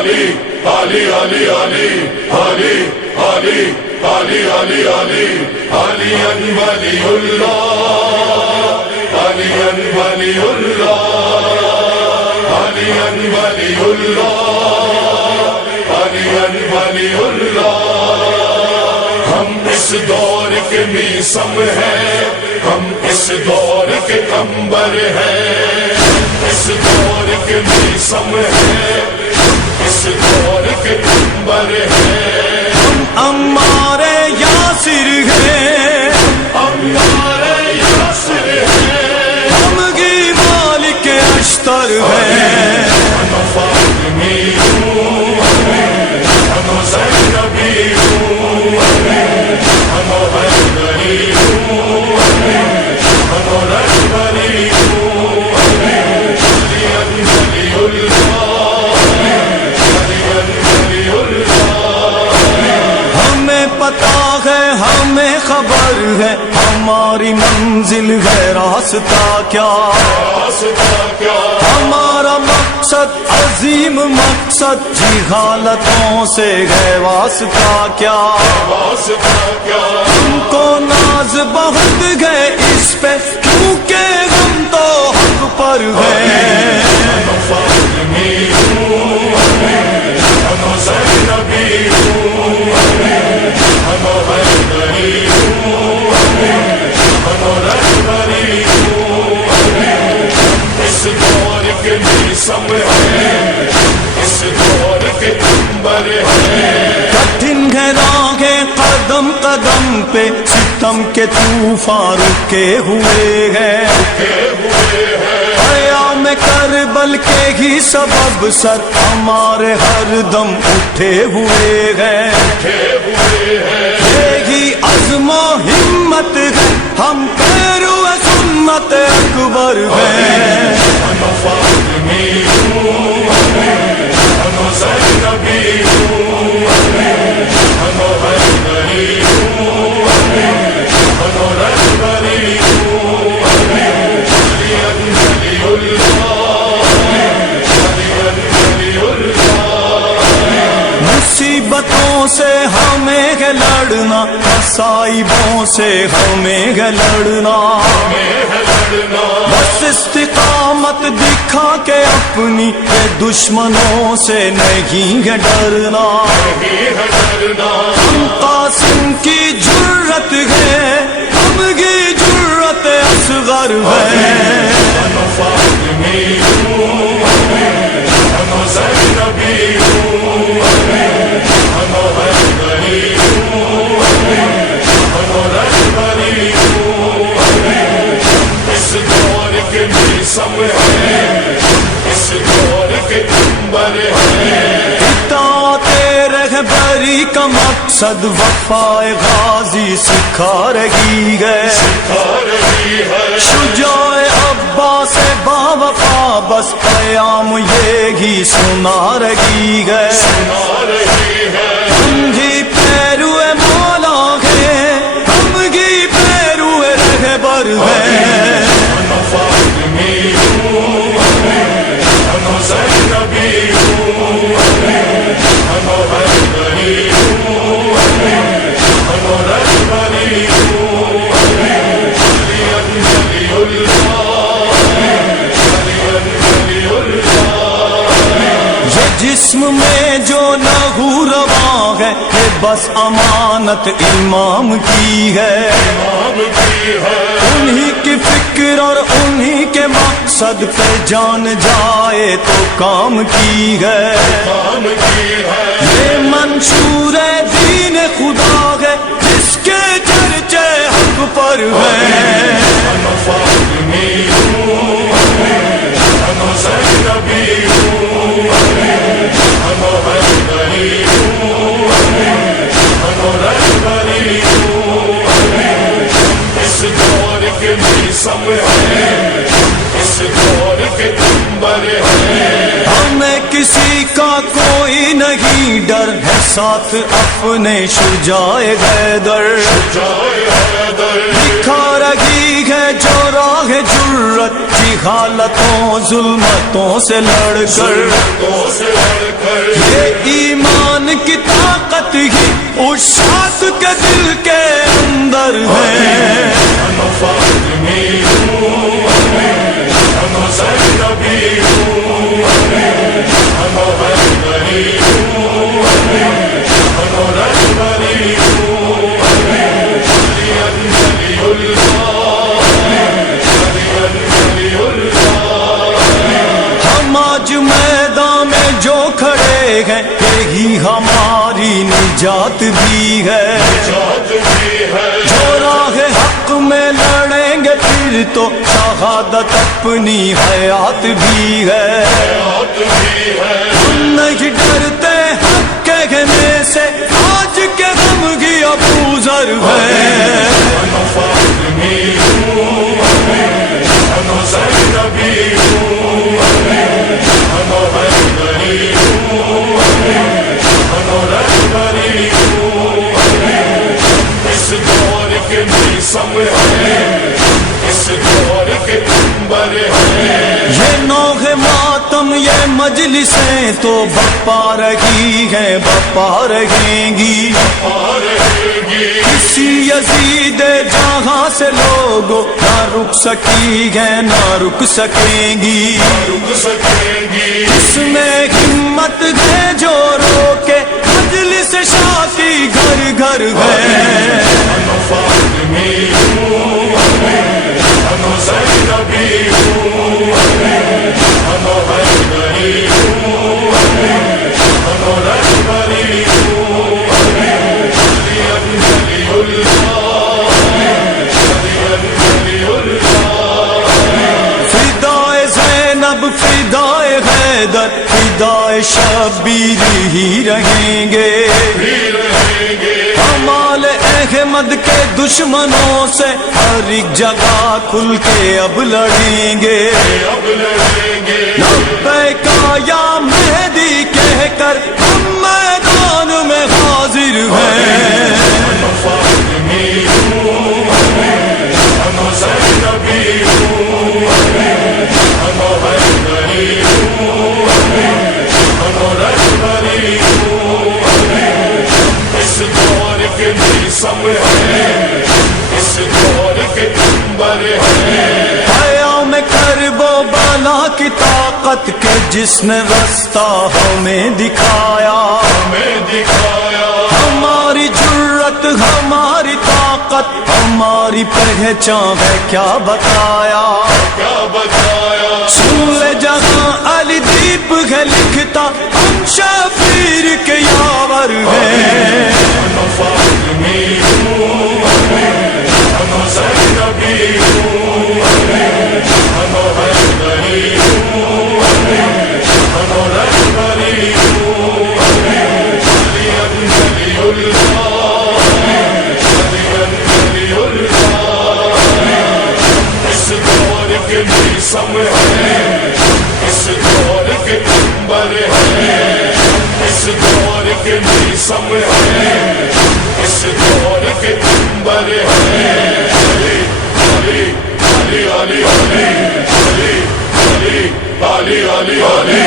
علی علی علی علی علی علی علی علی علی علی ولی اللہ علی ولی اللہ علی ولی اللہ علی ولی اللہ ہم اس دور کے میسم ہیں ہم اس دور کے قمبر ہیں اس دور کے میسم ہیں اس دور کے قمبر ہیں عمار یاسر ہیں عمار یاسر ہیں ہمگی مالک اشتر ہیں ہم فاطمی ہوں ہم زینبی ہوں ہم حیدری ہوں ہم رہبری ہوں علی ولی اللہ علی ولی اللہ ہمیں پتہ ہے ہمیں خبر ہے ہماری منزل ہے راستہ کیا راستہ کیا ہمارا مقصد عظیم مقصد جہالتوں سے ہے واسطہ کیا واسطہ کیا ہم کو ناز بہت گئے اس پہ کیونکہ ہم تو حق پر ہیں ہم فاطمی ہوں ہم زینبی ہوں ہم حیدری ہوں ہم رہبری ہوں اس دور کے میسم ہیں اس دور کے قمبر ہیں کٹھن ہے راہیں قدم قدم پہ ستم کے طوفان رکے ہوئے ہیں قیام کربل کے ہی سبب سر ہمارے ہر دم اٹھے ہوئے ہیں یہی عزم و ہمت ہے ہم پیرو سنت اکبر ہیں ہم فاطمی ہوں ہم زینبی ہوں ہم حیدری ہوں ہم رہبری ہوں علی ولی اللہ علی ولی اللہ مصیبتوں سے ہمیں ہے لڑنا مصائبوں سے ہمیں ہے لڑنا بس استقامت دکھا کے اپنی دشمنوں سے نہیں ہے ڈرنا ہم قاسم کی جرت ہے ہم کی جرت اصغر ہے ہم فاطمی ہوں ہم زینبی ہوں ہم حیدری ہوں ہم رہبری ہوں اس دور کے میسم ہیں اس دور کے قمبر ہیں اطاعت رہبری کا مقصد وفائے غازی سکھا رہی ہے شجاع عباس باوفا بس پیام یہی سنا رہی ہے ہم ہی پیرو مولا ہیں ہم ہی پیرو رہبر ہیں ہم فاطمی ہوں ہم زینبی ہوں ہم حیدری ہوں ہم رہبری ہوں علی ولی اللہ علی ولی اللہ یہ جسم میں جو لہو رواں ہے یہ بس امانت امام کی ہے انہی کی فکر اور انہی کے مقصد پہ جان جائے تو کام کی ہے یہ منشور دین خدا ہے جس کے چرچے حق پر ہیں ہم فاطمی ہوں ہم زینبی ہوں ہم حیدری ہوں ہم رہبری ہوں اس دور کے میسم ہیں اس دور کے قمبر ہیں ہمیں کسی کا کوئی نہیں ڈر ہے ساتھ اپنے شجاع حیدر جائے حیدر دکھا رہی ہے جو راہ جرت کی حالتوں ظلمتوں سے لڑ کر یہ ایمان کی طاقت ہی اس شخص کے دل کے اندر ہے. ہم آج میدان میں جو کھڑے ہیں یہی ہماری نجات بھی ہے. جو راہ حق میں لڑیں گے پھر تو شہادت اپنی حیات بھی ہے. ہم نہیں ڈرتے حق کہنے سے آج کے غم کی ابو ذر ہے. یہ نوح ماتم یہ مجلسیں تو بپا رہی ہیں بپا رہیں گی. کسی یزید جہاں سے لوگ نہ رک سکی ہیں نہ رک سکیں گی. اس میں ہمت ہے جو روکے مجلس شاہ کی گھر گھر ہے. فدائے زینب فدائے حیدر فدائے شبیر ہی رہیں گے. امال احمد کے دشمنوں سے ہر ایک جگہ کھل کے اب لڑیں گے. لبیک یا مہدی کہہ کر ہم میدان میں حاضر ہیں. قیام کرب و بلا کی طاقت کے جس نے رستہ ہمیں دکھایا. ہماری جرت ہماری طاقت ہماری پہچان ہے کیا بتایا. سن لے جہاں علی دیپ ہے لکھتا ہم شبیر کے یاور ہیں. اس دور کے نمبر ہے. اس دور کے موسم ہے. اس دور کے نمبر ہے. علی علی علی علی علی علی علی علی علی